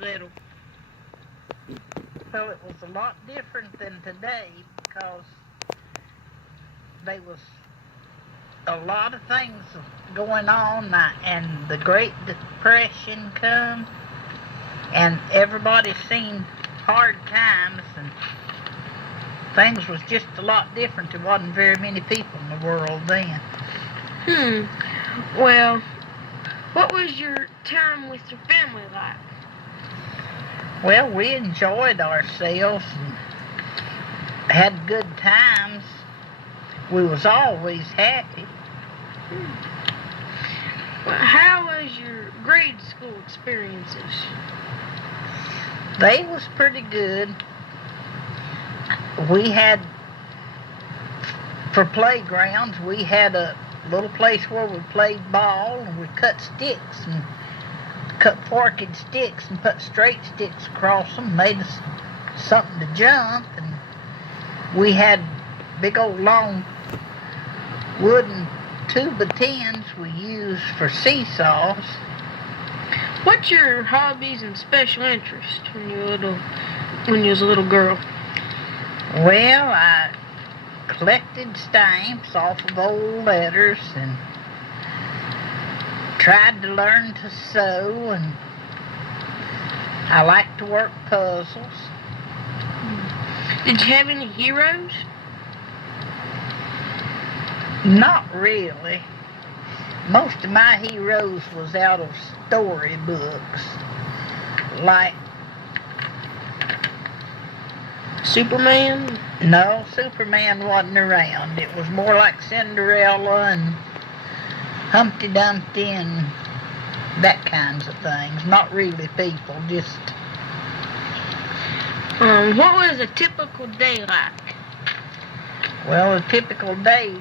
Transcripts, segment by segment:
little? Well, it was a lot different than today because there was a lot of things going on, and the Great Depression come, and everybody seen hard times, and things was just a lot different. There wasn't very many people in the world then. Well, what was your time with your family like? Well, we enjoyed ourselves and had good times. We was always happy. Well, how was your grade school experiences? They was pretty good. We had, for playgrounds, we had a little place where we played ball, and we cut sticks and cut forked sticks and put straight sticks across them, made us something to jump, and we had big old long wooden tuba tins we used for seesaws. What's your hobbies and special interests when you was a little girl? Well, I collected stamps off of old letters and tried to learn to sew, and I like to work puzzles. Did you have any heroes? Not really. Most of my heroes was out of storybooks, like Superman? no, Superman wasn't around. It was more like Cinderella and Humpty Dumpty and that kinds of things. Not really people, just... What was a typical day like? Well, a typical day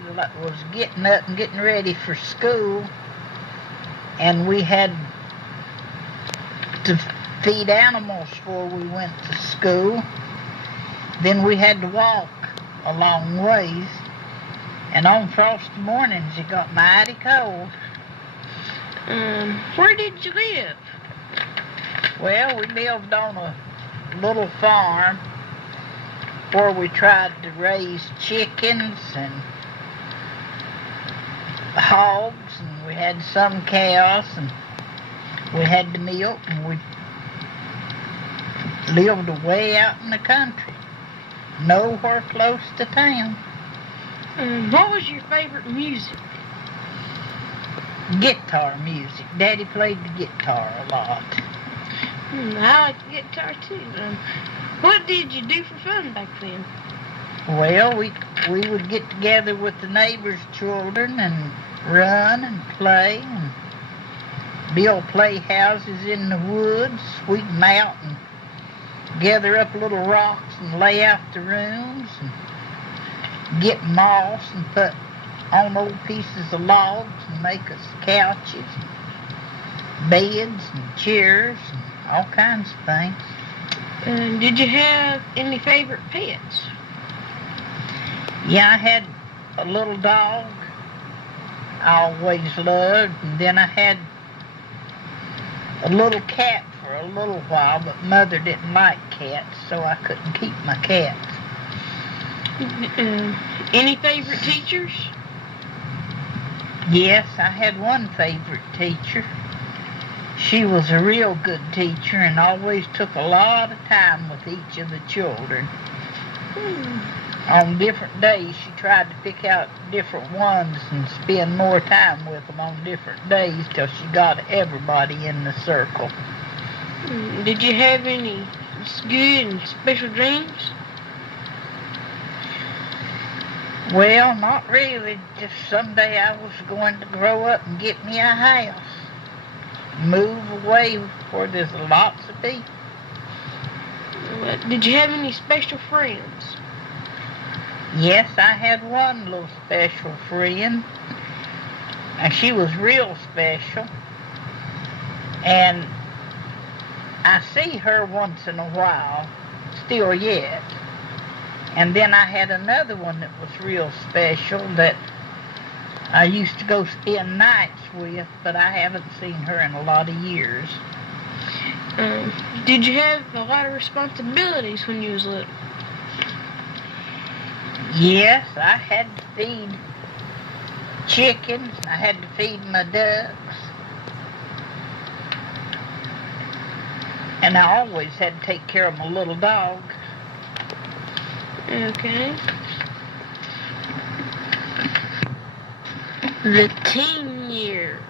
was getting up and getting ready for school, and we had to feed animals before we went to school. Then we had to walk a long ways, and on frosty mornings it got mighty cold. Where did you live? Well, we lived on a little farm where we tried to raise chickens and hogs, and we had some cows, and we had the milk, and we lived way out in the country, nowhere close to town. What was your favorite music? Guitar music. Daddy played the guitar a lot. I like the guitar too. What did you do for fun back then? Well, we would get together with the neighbors' children and run and play and build playhouses in the woods, sweep them out and gather up little rocks and lay out the rooms and get moss and put on old pieces of logs and make us couches and beds and chairs and all kinds of things. Did you have any favorite pets? Yeah, I had a little dog I always loved, and then I had a little cat for a little while, but Mother didn't like cats, so I couldn't keep my cats. Any favorite teachers? Yes, I had one favorite teacher. She was a real good teacher and always took a lot of time with each of the children. On different days, she tried to pick out different ones and spend more time with them on different days till she got everybody in the circle. Did you have any good and special dreams? Well, not really. Just someday I was going to grow up and get me a house. Move away where there's lots of people. Did you have any special friends? Yes, I had one little special friend, and she was real special, and I see her once in a while, still yet. And then I had another one that was real special that I used to go spend nights with, but I haven't seen her in a lot of years. Did you have a lot of responsibilities when you was little? Yes, I had to feed chickens. I had to feed my ducks. And I always had to take care of my little dog. Okay. The teen years.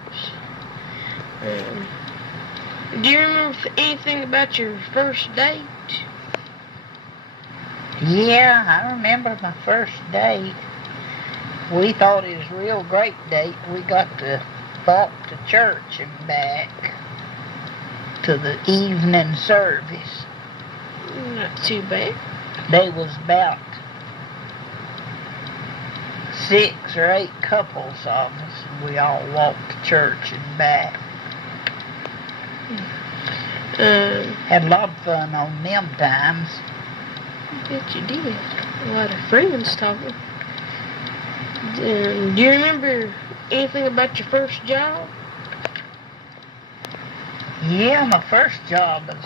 Do you remember anything about your first date? Yeah, I remember my first date. We thought it was a real great date. We got to walk to church and back to the evening service. Not too bad. There was about 6 or 8 couples of us, and we all walked to church and back. Had a lot of fun on them times. I bet you did. A lot of friends talking. Do you remember anything about your first job? Yeah, my first job was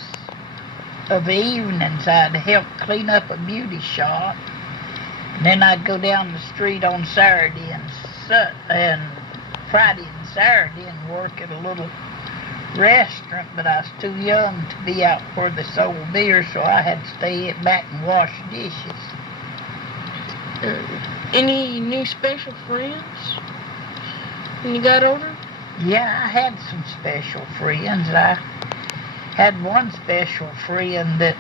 of the evenings. I'd help clean up a beauty shop. And then I'd go down the street on Saturday and Friday and Saturday and work at a little restaurant, but I was too young to be out where they sold beer, so I had to stay back and wash dishes. Any new special friends when you got older? Yeah, I had some special friends. I had one special friend that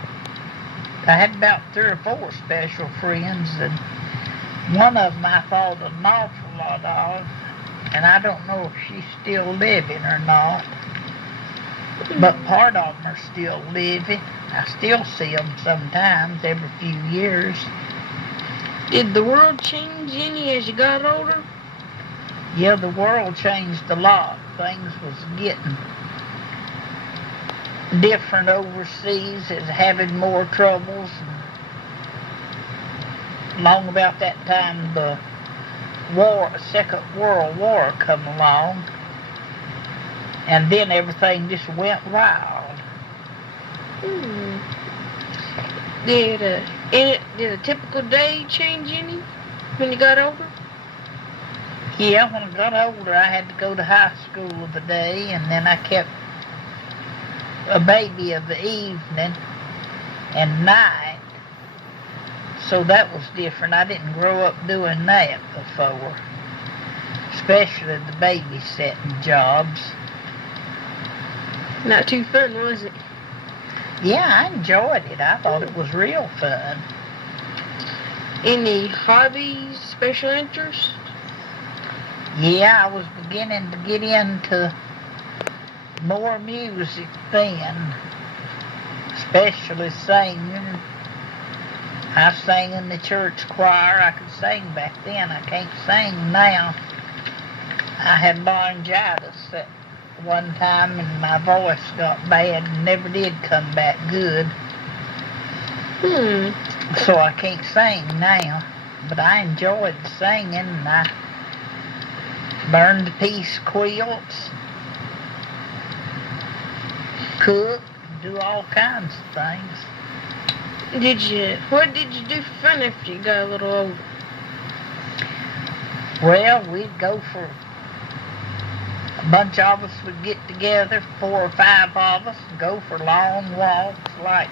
I had about 3 or 4 special friends, and one of them I thought an awful lot of, and I don't know if she's still living or not. But part of them are still living. I still see them sometimes, every few years. Did the world change any as you got older? Yeah, the world changed a lot. Things was getting different overseas, is having more troubles. Long about that time, the Second World War come along. And then everything just went wild. Did a typical day change any when you got older? Yeah, when I got older, I had to go to high school of the day, and then I kept a baby of the evening and night. So that was different. I didn't grow up doing that before, especially the babysitting jobs. Not too fun, was it? Yeah, I enjoyed it. I thought it was real fun. Any hobbies, special interests? Yeah, I was beginning to get into more music then, especially singing. I sang in the church choir. I could sing back then. I can't sing now. I had laryngitis at one time, and my voice got bad and never did come back good. So I can't sing now, but I enjoyed singing, and I burned piece quilts, cook, do all kinds of things. What did you do for fun after you got a little older? Well, we'd go for a bunch of us would get together, 4 or 5 of us, and go for long walks, like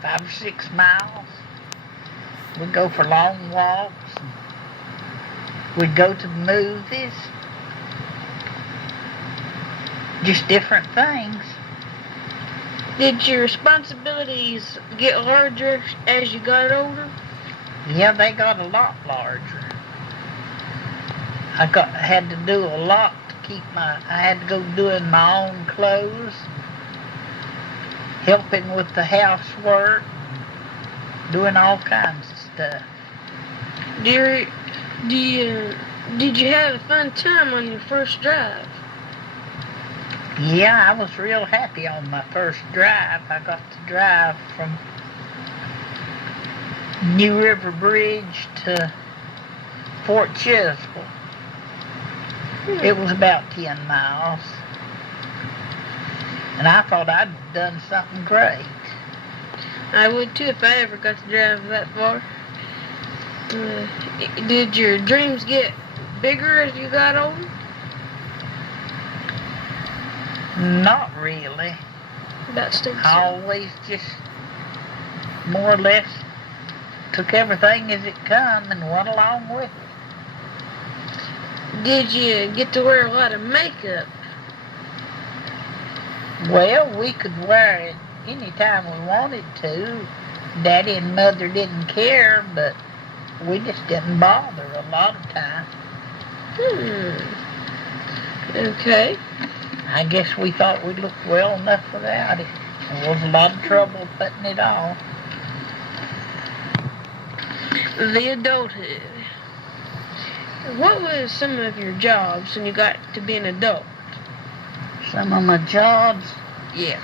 5 or 6 miles. We'd go for long walks. We'd go to the movies. Just different things. Did your responsibilities get larger as you got older? Yeah, they got a lot larger. I had to do a lot to keep I had to go doing my own clothes, helping with the housework, doing all kinds of stuff. Did you have a fun time on your first drive? Yeah, I was real happy on my first drive. I got to drive from New River Bridge to Fort Chiswell. It was about 10 miles. And I thought I'd done something great. I would too if I ever got to drive that far. Did your dreams get bigger as you got older? Not really. That stinks. I always just more or less took everything as it come and went along with it. Did you get to wear a lot of makeup? Well, we could wear it anytime we wanted to. Daddy and Mother didn't care, but we just didn't bother a lot of time. Okay. I guess we thought we looked well enough without it. There was a lot of trouble putting it on. The adulthood. What was some of your jobs when you got to be an adult? Some of my jobs? Yeah.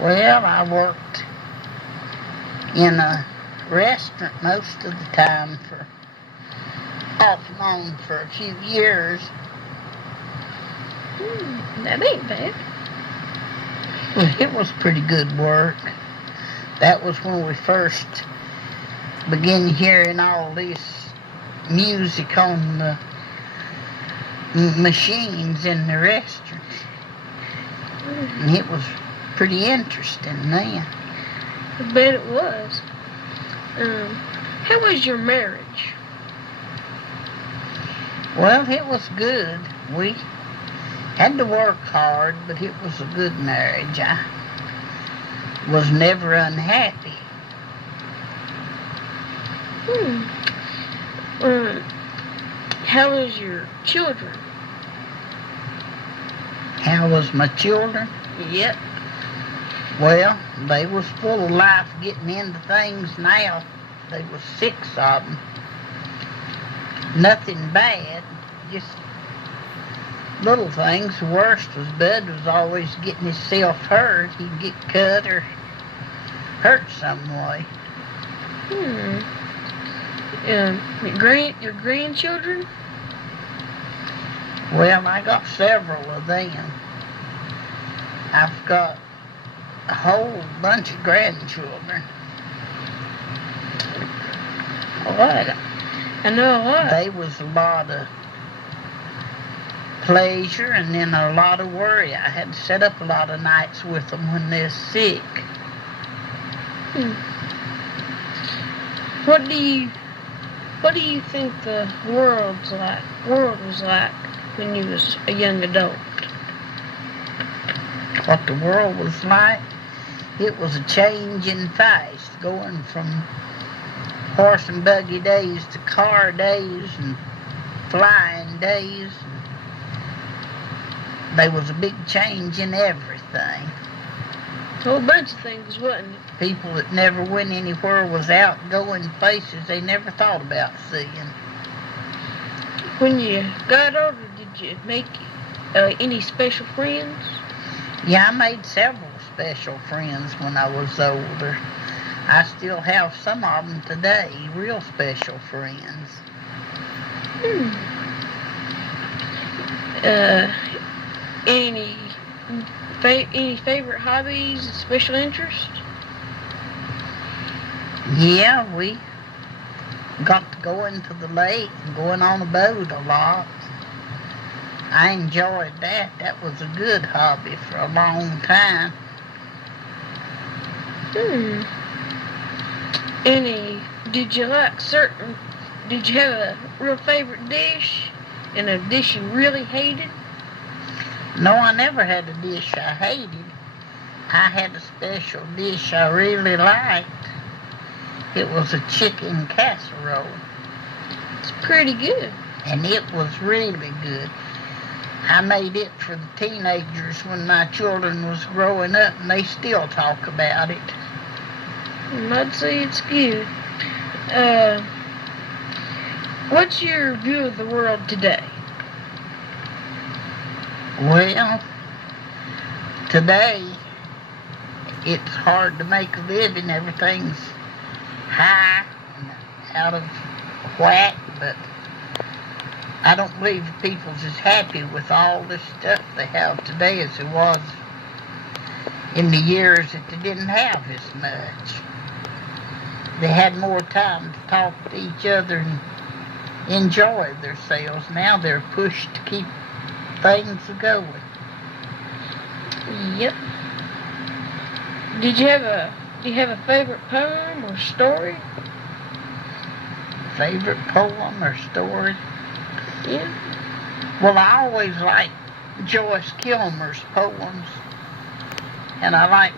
Well, I worked in a restaurant most of the time for off and on for a few years. That ain't bad. Well, it was pretty good work. That was when we first began hearing all this music on the machines in the restaurants. And it was pretty interesting then. I bet it was. How was your marriage? Well, it was good. We had to work hard, but it was a good marriage. I was never unhappy. How was your children? How was my children? Yep. Well, they was full of life getting into things now. They was 6 of them. Nothing bad, just little things. The worst was Bud was always getting himself hurt. He'd get cut or hurt some way. Your grandchildren? Well, I got several of them. I've got a whole bunch of grandchildren. What? I know a lot. They was a lot of pleasure and then a lot of worry. I had to sit up a lot of nights with them when they're sick. What do you think the world was like when you was a young adult? What the world was like? It was a changing fast, going from horse and buggy days to car days and flying days. There was a big change in everything. A whole bunch of things, wasn't it? People that never went anywhere was out going places they never thought about seeing. When you got older, did you make any special friends? Yeah, I made several special friends when I was older. I still have some of them today, real special friends. Any favorite hobbies, special interests? Yeah, we got to go into the lake and going on a boat a lot. I enjoyed that. That was a good hobby for a long time. Did you have a real favorite dish and a dish you really hated? No, I never had a dish I hated. I had a special dish I really liked. It was a chicken casserole. It's pretty good. And it was really good. I made it for the teenagers when my children was growing up, and they still talk about it. I'd say it's good. What's your view of the world today? Well, today, it's hard to make a living. Everything's high and out of whack, but I don't believe people's as happy with all this stuff they have today as it was in the years that they didn't have as much. They had more time to talk to each other and enjoy themselves. Now they're pushed to keep things going. Yep. Do you have a favorite poem or story? Favorite poem or story? Yeah. Well, I always liked Joyce Kilmer's poems, and I like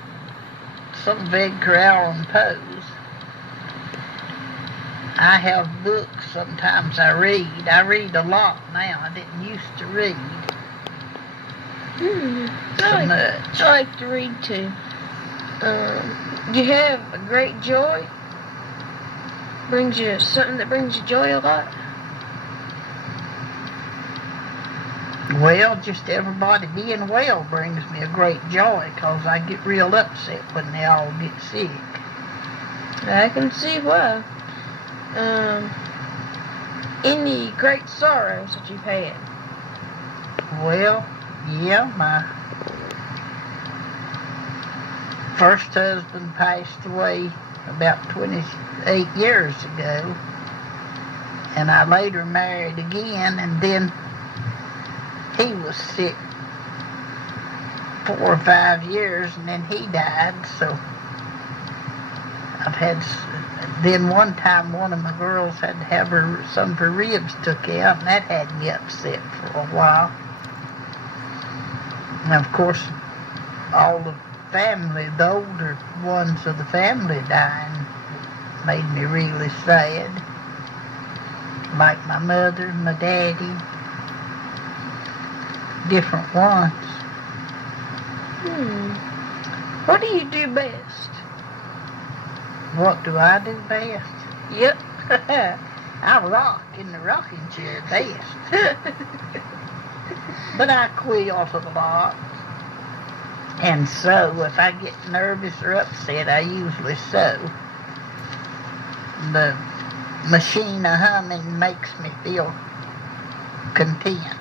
some of Edgar Allan Poe's. I have books sometimes I read. I read a lot now. I didn't used to read so much. I like to read too. Do you have a great joy? Something that brings you joy a lot? Well, just everybody being well brings me a great joy, 'cause I get real upset when they all get sick. I can see why. Any great sorrows that you've had? Well, yeah, my first husband passed away about 28 years ago, and I later married again, and then he was sick 4 or 5 years, and then he died. So I've had. Then one time, one of my girls had to have some of her ribs took out, and that had me upset for a while. And of course, all the family, the older ones of the family dying, made me really sad. Like my mother, my daddy, different ones. What do you do best? What do I do best? Yep. I rock in the rocking chair best. But I quilt a lot. And sew. If I get nervous or upset, I usually sew. The machine humming makes me feel content.